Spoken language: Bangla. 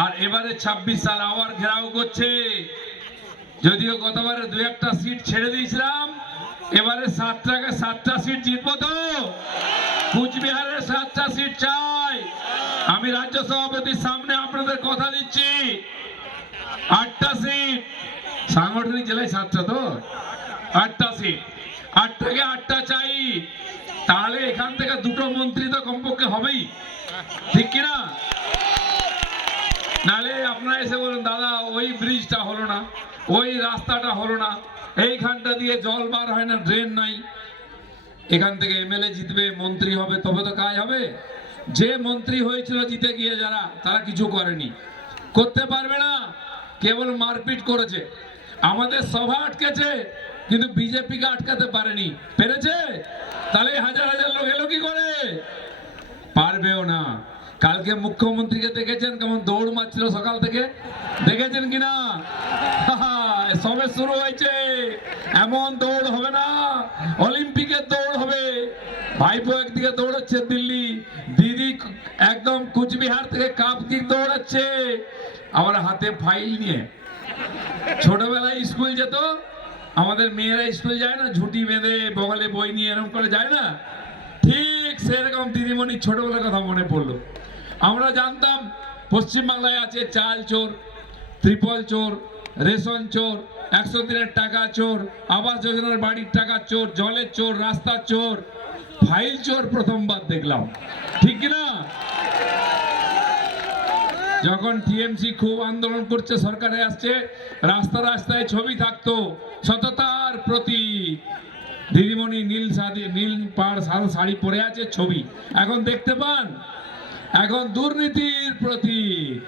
আর এবারে 26 সাল আবার ঘেরাও করছে। যদিও গতবারে দু একটা সিট ছেড়ে দিয়েছিলাম, এবারে 7টা সিট জিতবো তো। কুচবিহারের 7টা সিট চাই। আমি রাজ্য সভাপতির সামনে আপনাদের কথা দিচ্ছি, 8টা সিট। সাংগঠনিক জেলায় 7টা তো, 8টা সিট, 8 থেকে 8টা চাই। তাহলে এখান থেকে দুটো মন্ত্রী তো কমপক্ষে হবেই, ঠিক কিনা? নালে আপনারা এসে বলুন দাদা ওই ব্রিজটা হলো না, ওই রাস্তাটা হলো না, এইখানটা দিয়ে জল বার হয় না, ড্রেন নাই। এখান থেকে এমএলএ জিতবে, মন্ত্রী হবে, তবে তো কাজ হবে। যে মন্ত্রী হয়েছিল জিতে গিয়ে যারা, তারা কিছু করেনি, করতে পারবে না, কেবল মারপিট করেছে। আমাদের সভা আটকেছে, কিন্তু বিজেপিকে আটকাতে পারেনি। পেরেছে? তাহলে হাজার হাজার লোক এলো কি করে? পারবেও না। কালকে মুখ্যমন্ত্রীকে দেখেছেন কেমন দৌড় মারছিল সকাল থেকে, দেখেছেন কিনা? সবে শুরু হয়েছে, এমন দৌড় হবে না, অলিম্পিকের দৌড় হবে। ভাইপো একদিকে দৌড়াচ্ছে দিল্লি, দিদি একদম কুচবিহার থেকে কাপ কিক দৌড়াচ্ছে, আমার হাতে ফাইল নিয়ে। ছোটবেলায় স্কুল যেত, আমাদের মেয়েরা স্কুল যায় না, ঝুঁটি বেঁধে বগলে বই নিয়ে এরকম করে যায় না, ঠিক সেরকম দিদিমণি ছোটবেলার কথা মনে পড়লো। আমরা জানতাম পশ্চিমবাংলায় আছে চাল চোর, ত্রিপল চোর, রেশন চোর, 100 দিনের টাকা চোর, আবাস যোজনার বাড়ির টাকা চোর, জলের চোর, রাস্তার চোর, ফাইল চোর প্রথমবার দেখলাম, ঠিক কিনা? যখন টিএমসি খুব আন্দোলন করছে, সরকারে আসছে, রাস্তায় ছবি থাকতো সততার প্রতীক। দিদিমণি নীল পাড় সাদা শাড়ি পরে আছে, ছবি এখন দেখতে পান। এখন দুর্নীতির প্রতীক।